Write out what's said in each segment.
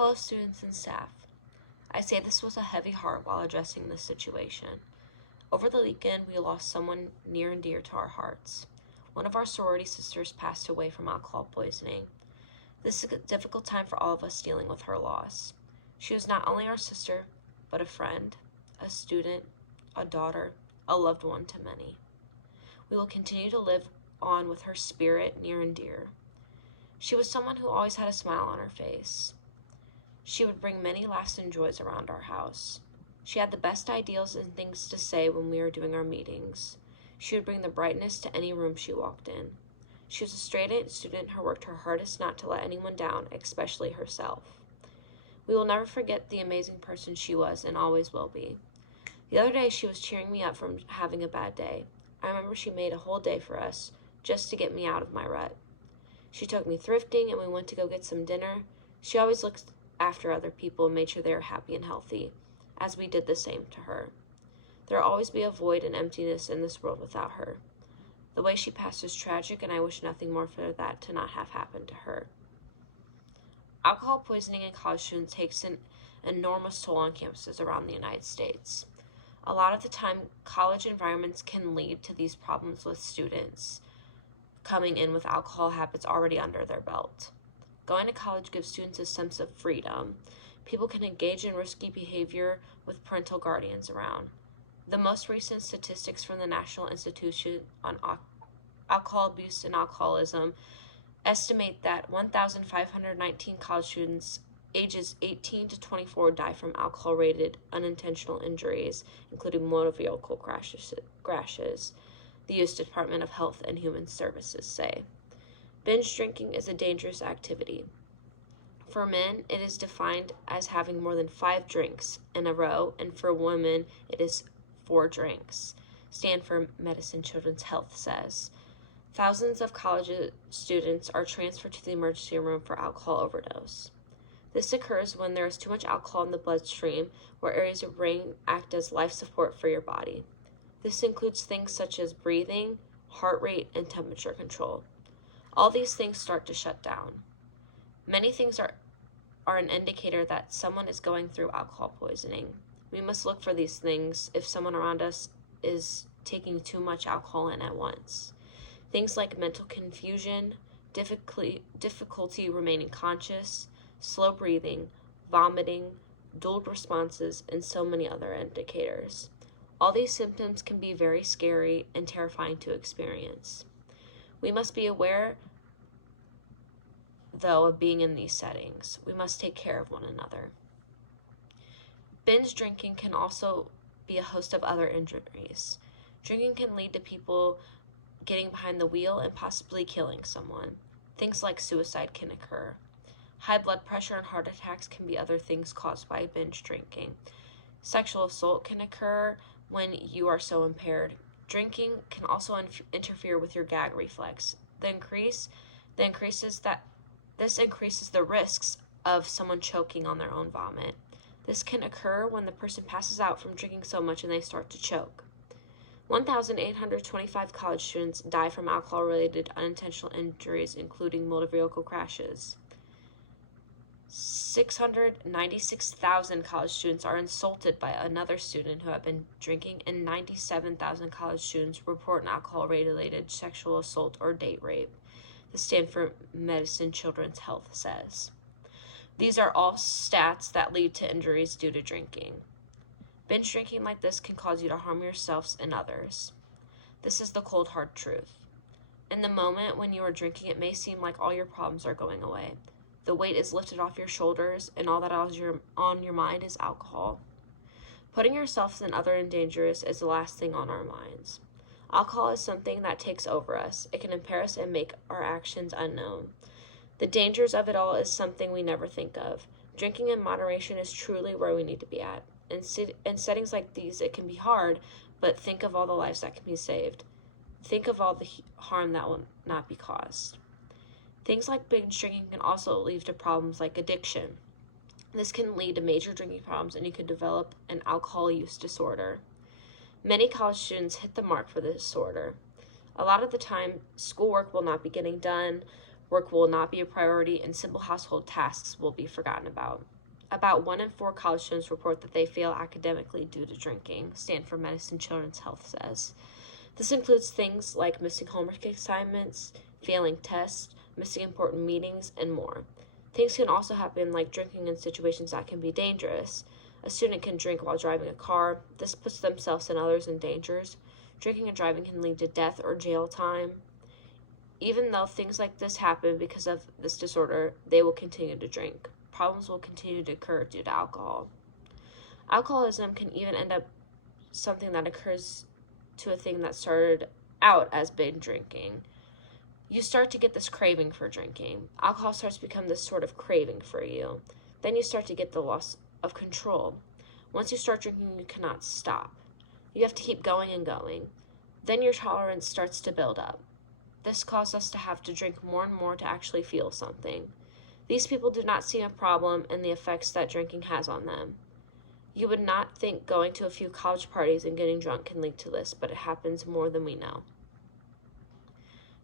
Fellow students and staff, I say this with a heavy heart while addressing this situation. Over the weekend, we lost someone near and dear to our hearts. One of our sorority sisters passed away from alcohol poisoning. This is a difficult time for all of us dealing with her loss. She was not only our sister, but a friend, a student, a daughter, a loved one to many. We will continue to live on with her spirit near and dear. She was someone who always had a smile on her face. She would bring many laughs and joys around our house. She had the best ideals and things to say when we were doing our meetings. She would bring the brightness to any room she walked in. She was a straight-A student who worked her hardest not to let anyone down, especially herself. We will never forget the amazing person she was and always will be. The other day, she was cheering me up from having a bad day. I remember she made a whole day for us, just to get me out of my rut. She took me thrifting and we went to go get some dinner. She always looked after other people and made sure they were happy and healthy, as we did the same to her. There will always be a void and emptiness in this world without her. The way she passed is tragic, and I wish nothing more for that to not have happened to her. Alcohol poisoning in college students takes an enormous toll on campuses around the United States. A lot of the time, college environments can lead to these problems with students coming in with alcohol habits already under their belt. Going to college gives students a sense of freedom. People can engage in risky behavior with parental guardians around. The most recent statistics from the National Institute on Alcohol Abuse and Alcoholism estimate that 1,519 college students ages 18 to 24 die from alcohol-related unintentional injuries, including motor vehicle crashes, the U.S. Department of Health and Human Services say. Binge drinking is a dangerous activity. For men, it is defined as having more than 5 drinks in a row, and for women, it is 4 drinks. Stanford Medicine Children's Health says. Thousands of college students are transferred to the emergency room for alcohol overdose. This occurs when there is too much alcohol in the bloodstream, where areas of brain act as life support for your body. This includes things such as breathing, heart rate, and temperature control. All these things start to shut down. Many things are an indicator that someone is going through alcohol poisoning. We must look for these things if someone around us is taking too much alcohol in at once. Things like mental confusion, difficulty remaining conscious, slow breathing, vomiting, dulled responses, and so many other indicators. All these symptoms can be very scary and terrifying to experience. We must be aware, though, of being in these settings. We must take care of one another. Binge drinking can also be a host of other injuries. Drinking can lead to people getting behind the wheel and possibly killing someone. Things like suicide can occur. High blood pressure and heart attacks can be other things caused by binge drinking. Sexual assault can occur when you are so impaired. Drinking can also interfere with your gag reflex. This increases the risks of someone choking on their own vomit. This can occur when the person passes out from drinking so much and they start to choke. 1,825 college students die from alcohol-related unintentional injuries, including motor vehicle crashes. 696,000 college students are insulted by another student who have been drinking, and 97,000 college students report an alcohol-related sexual assault or date rape, the Stanford Medicine Children's Health says. These are all stats that lead to injuries due to drinking. Binge drinking like this can cause you to harm yourselves and others. This is the cold, hard truth. In the moment when you are drinking, it may seem like all your problems are going away. The weight is lifted off your shoulders, and all that is on your mind is alcohol. Putting yourselves and others in danger is the last thing on our minds. Alcohol is something that takes over us. It can impair us and make our actions unknown. The dangers of it all is something we never think of. Drinking in moderation is truly where we need to be at. In settings like these, it can be hard, but think of all the lives that can be saved. Think of all the harm that will not be caused. Things like binge drinking can also lead to problems like addiction. This can lead to major drinking problems, and you could develop an alcohol use disorder. Many college students hit the mark for this disorder. A lot of the time, schoolwork will not be getting done, Work will not be a priority, and simple household tasks will be forgotten about. About 1 in 4 college students report that they fail academically due to drinking, Stanford Medicine Children's Health says. This includes things like missing homework assignments, failing tests, missing important meetings, and more. Things can also happen like drinking in situations that can be dangerous. A student can drink while driving a car. This puts themselves and others in dangers. Drinking and driving can lead to death or jail time. Even though things like this happen because of this disorder, they will continue to drink. Problems will continue to occur due to alcohol. Alcoholism can even end up something that occurs to a thing that started out as binge drinking. You start to get this craving for drinking. Alcohol starts to become this sort of craving for you. Then you start to get the loss of control. Once you start drinking, you cannot stop. You have to keep going and going. Then your tolerance starts to build up. This causes us to have to drink more and more to actually feel something. These people do not see a problem in the effects that drinking has on them. You would not think going to a few college parties and getting drunk can lead to this, but it happens more than we know.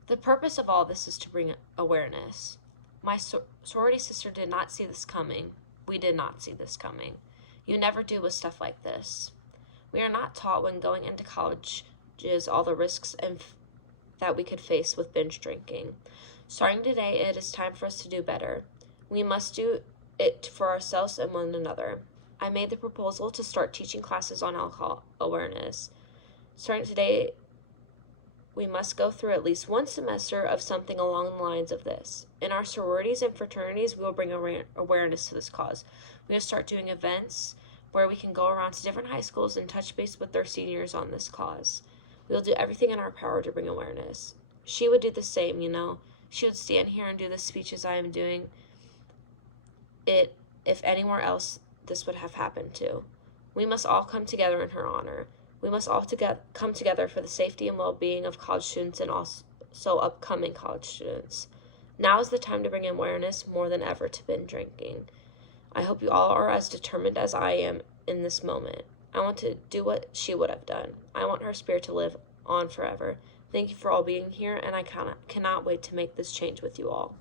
The purpose of all this is to bring awareness. My sorority sister did not see this coming. We did not see this coming. You never do with stuff like this. We are not taught when going into colleges all the risks that we could face with binge drinking. Starting today, it is time for us to do better. We must do it for ourselves and one another. I made the proposal to start teaching classes on alcohol awareness. Starting today, we must go through at least one semester of something along the lines of this. In our sororities and fraternities, we will bring awareness to this cause. We will start doing events where we can go around to different high schools and touch base with their seniors on this cause. We will do everything in our power to bring awareness. She would do the same, She would stand here and do the speeches I am doing. If anywhere else this would have happened to. We must all come together in her honor. We must all come together for the safety and well-being of college students and also upcoming college students. Now is the time to bring awareness more than ever to binge drinking. I hope you all are as determined as I am in this moment. I want to do what she would have done. I want her spirit to live on forever. Thank you for all being here, and I cannot wait to make this change with you all.